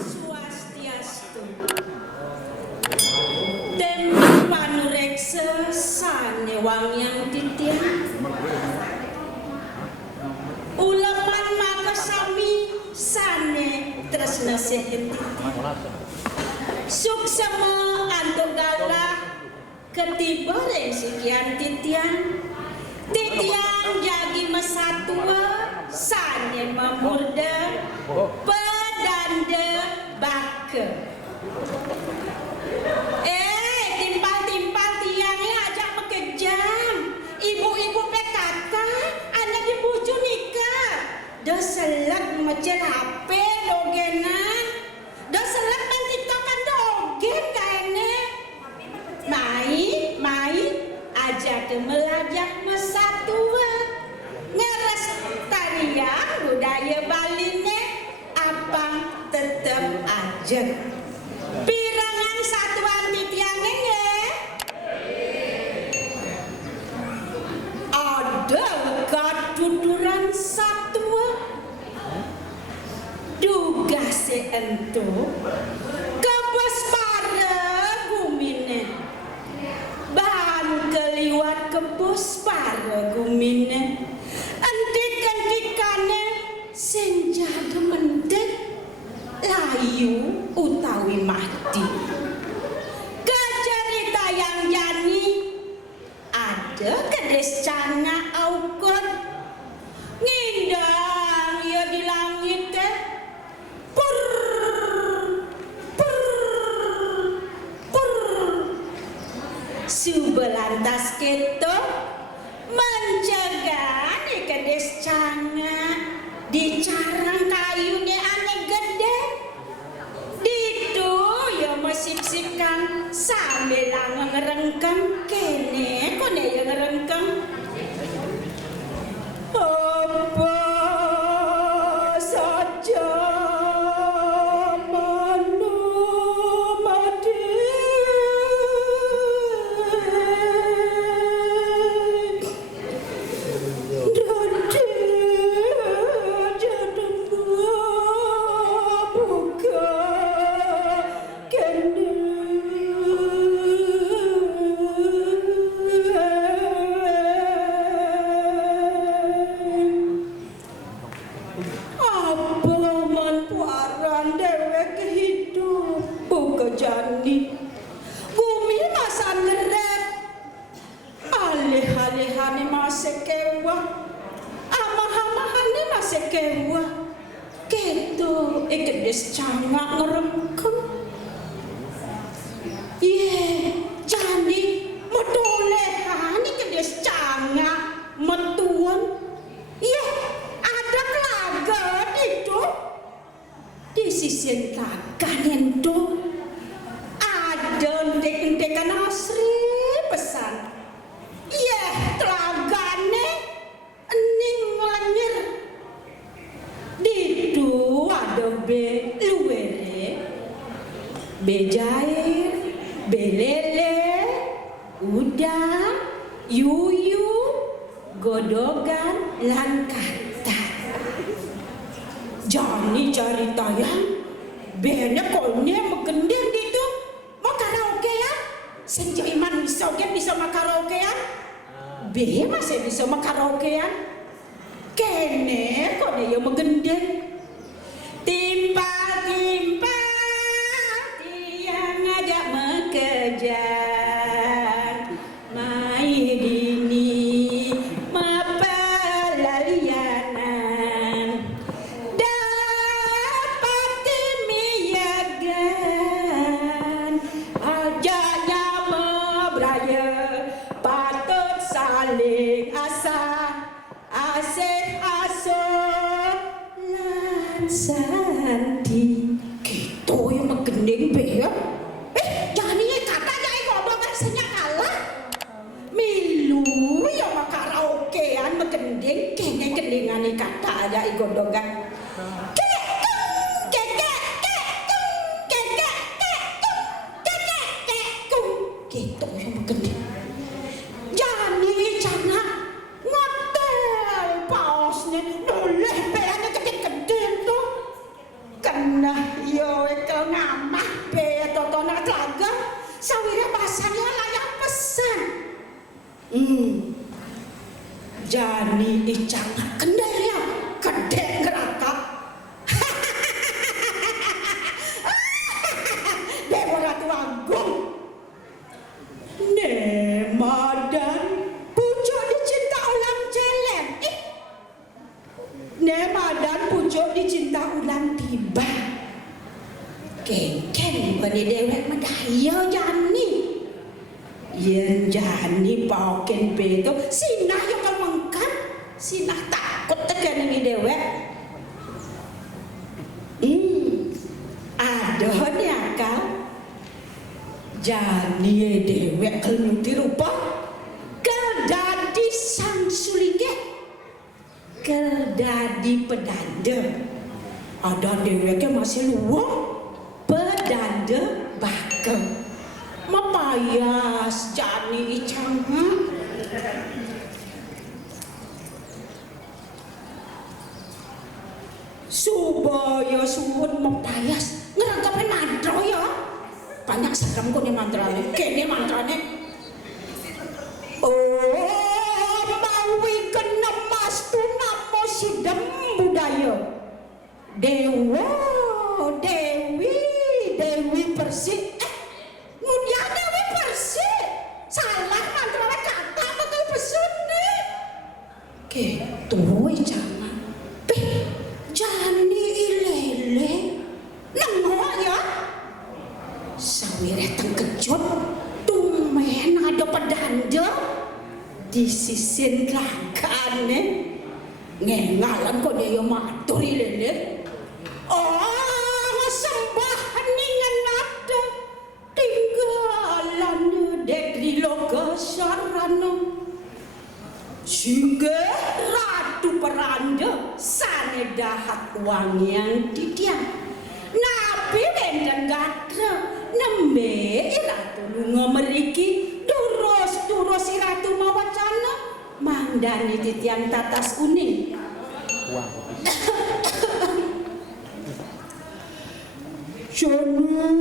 Swastiastu. Tembe panureksa sane wangyang titian. Ulaman makasami sane tresna seheti. Suksama antogala ketibareng sekian titian. Titian jagi masatua sane mamurda pedanda bake. Timpal-timpal tiangnya ajak bekejam. Ibu-ibu PKK anak ibu nikah. Dah selak macam HP dogenan. Dah selak menciptakan dogen kayaknya. Mai ajak melajak masa tua. Ngeres tarian budaya Bali ne abang tetap aja. Pirangan satuan titiange ye. Ada kaduduran satwa. Duga seentu kebes pada gumine. Bahan keliwat kebos pada gumine. Entik-entikane senja gemendek layu utawi mati. Kecerita yang jani ada kedes cana aukot ngindang ya di langit teh pur subelantas keto mencegah di kedes cana di carang kayunya aneh gede. Ditu ya mesip-sipkan sambil ngerengkang kene kone ya ngerengkang. Apa saja jani bumi masa ngeret alih-alihane masih kewa amah-amahane masih kewa keto ikedes cangak ngerengkeng jani medolehan ikedes cangak metuan ada kelaga itu di sisi kakanen tuh entek-entekan asri pesan. Telagane ening ngelanyir. Ditu ada be luwere, be jair, be lele, udang, yuyu, godogan, lan kata. Jani cari tayang, bene kolnya megendeng ditu. Senja iman bisa makaraokean. B masih bisa makaraokean. Kene kok dia megendeng. Timpal-timpal tiang ngajak mekejar. Mai dini mapalalianan. Dapatin miyagan. Ajanya patut saling asa asih aso lan santi gitu yang megendeng be jani kata jai ngomongan senyak kalah milu ya makaraokean megendeng kene gendengane kata aja igondogan gitu yang megendeng jani cana ngoten Jani icang kendal ya, kedek gerakak. Dewa Ratu Agung. Nemadan pucuk dicinta ulang celem. Nemadan pucuk dicinta ulang tiba. Kengkeng bani dewek medaya Jani. Yen Jani pauken beto sinah yang kau mengkat, sinah takut tekan ini dewek. Aduh ni akal. Jani dewek keluti rupa kedadi sang sulingge, kedadi pedanda. Ada deweknya masih luang pedanda bakal. Mapayas Jani icang supaya suwun mapayas ngerangkapin mantra ya banyak serem kok nih mantranya kene mantranya mawi kena mas tu namo sidem budaya dewa dewi persik Mudia Dewi Persik salah mantra kata betul pesun nih gitu jangan Jani ilele nengok ya sawire tengkejut tumen ada pedanda di sisin lagane ngengalan kok dia matur ilele sembah ningan ada tinggalan dek loga sarana sehingga ratu peranda sane dahat wangian didiam nabi benten gatra nembe ratu lunga meriki durus ratu mawacana mandani titian tatas kuning Jangan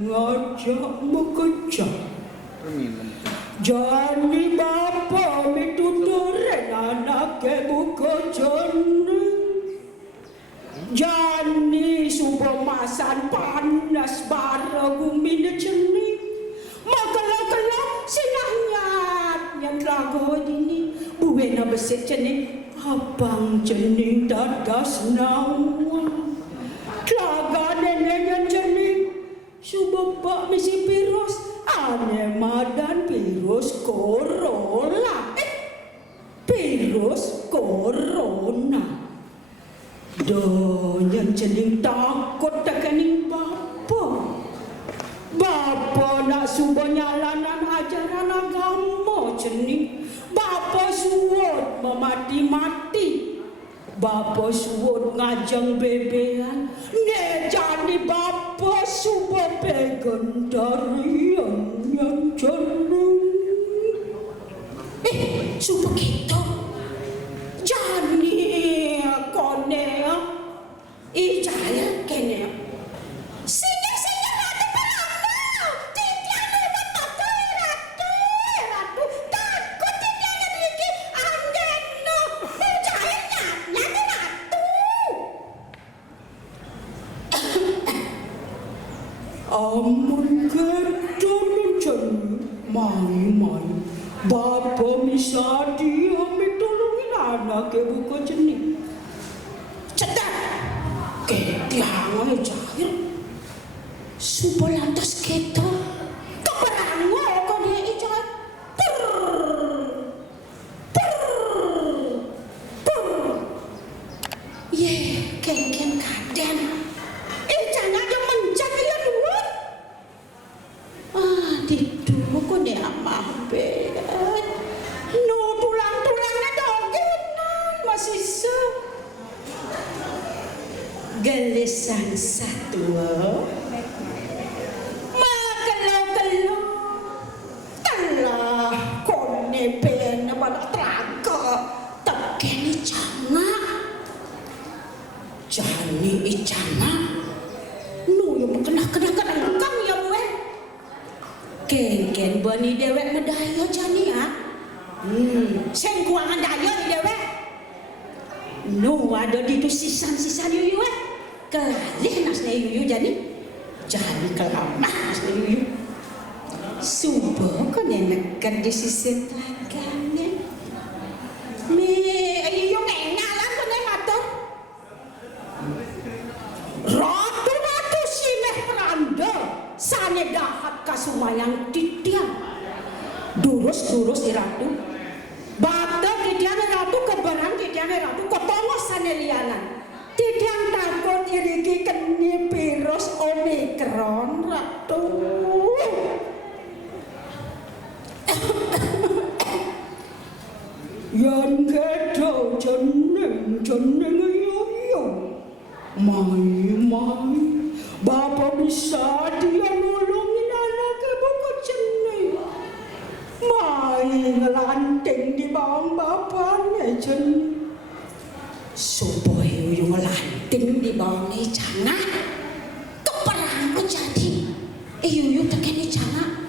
ngajak mekejap Jani bapa mituturen anaknya buka jani Jani subamasan panas bara gumina jani Makalau-kalau sinanyat yang lagu ini Buena besik jani abang jani dadas nawan Tlaga neneknya jani subapa misi pirus ane madan virus corona virus corona donyan jening takut tekaning bapa nak subuh nyalanan ajaran agama jening bapa suwot memati-mati bapa suwot ngajang bebean ne jadi bapa subuh pegang darian yang jenuh subuh gitu jadi kone ijaya kene singa ratu pelanda tidak lupa ratu takut tidak memiliki angin ijaya nyata ratu amun kedon jenuh mai bapa bisa dia mitulungin anak ke buka jenih cedak ketiangan jahil supaya lantas kita keberangol kok dia ijat ye kengkeng kaden ijat aja mencak ya dua diduh kok dia amah no tulang-tulangnya dogenan masih gelisan satu makalau-kalau telah kone pena pada teraga tekeni cangak jani icangak nu yang kena-kena kang ya we kengken bani dewek daya jani ya. Sing kuangan daya ni dewe. No ada di tu sisan-sisan yuyu kelalih nasne yuyu jani. Jani kelamah nasne yuyu. Subuh kan nenek di sisi telagane. Me yuyu ngengalan kan matur. Ratu-ratu simeh peranda sane dahat kasumayang titiang. Durus-durus di ratu. Bata titiang ratu kebarang titiang ratu ketongos sane lianan. Titiang takut iriki keni virus Omikron ratu. Yang kedo jeneng yo. Mai, Bapak bisa dia nolongin anaknya bukan jeneng. Mai ngelanting di bawah bapaknya jeneng. Supaya yung ngelanting di bawahnya jangan. Keperang ko jadi. Yung tekan jangan.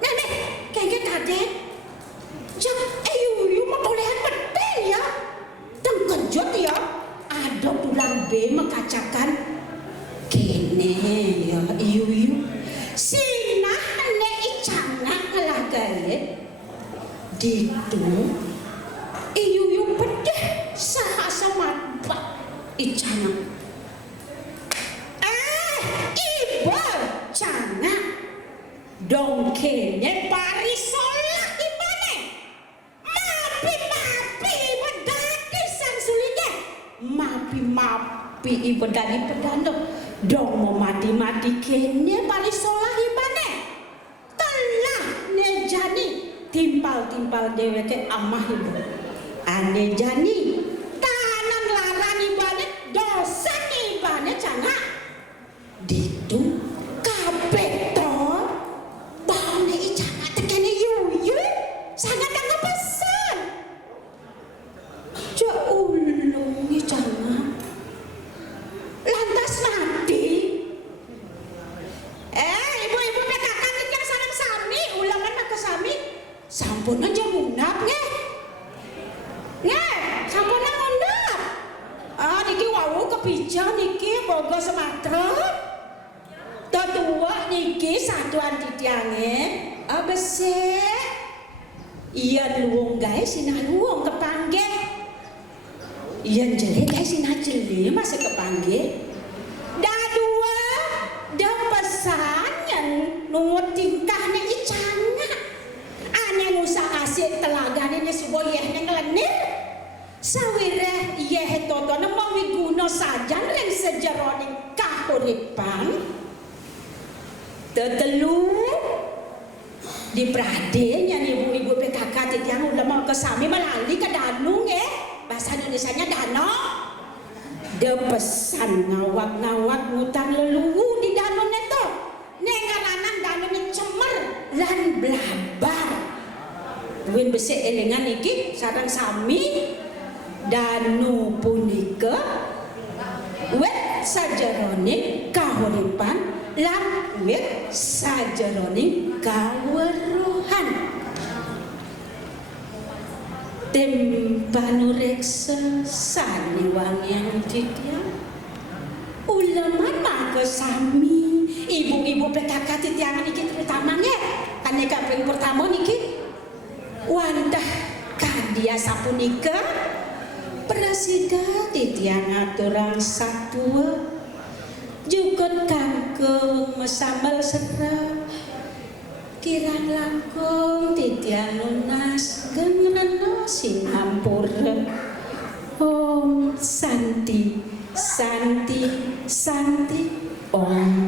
Nenek, kayak tadi. Ada tulang B mengkacakan kene ya iyu sinah ne icangak lah gaye ditu iyu pedeh sahasa matbak icangak ibu cangak dongkene parisolah ibane mapi bedaki sang sulitnya mapi ibadani pedano dong mau mati kene parisolah ibane telah nejani timpal deweke amah ibu ane jani tanan larang ibane dosa ibane cangak ditu kapetor bane icangak tekene yuyu sangat tanggap pesan ulung icangak lantas mati ibu-ibu PKK yang salam sami ulangan maka sami sampun aja munap sampun munap niki wawu kepijang niki bogo Sumatera tetua niki satuan titiange besek iya luwung guys sinah luwung kepanggih iya jeli guys sinah jeli masih kepanggih dah dua dah pesan yang nungut tingkahnya icangak aneh musa asik telagane suboyehnya ngelenir sawireh iya totonya mawiguno sajan yang sejeroning kahuripan tetelu di pradenya ibu-ibu PKK titiang ulama kesami melali ke danung bahasa Indonesianya danau de pesan ngawak ngutang leluhu di danau neto nengaranan danau ne cemer lan blabar duwin besek elengan iki sareng sami danu punika wet sajeroning kahuripan lan wet sajeroning kaweruhan tempanureksa sani wangyang titiang ulama maka sami ibu-ibu PKK titiang niki terutamanya ane kaping pertama niki wandah kadia sapunika presida titiang aturan satua jukut kangkung mesambal serap kirang langkung titiang lunas gengreno sinampura om santi om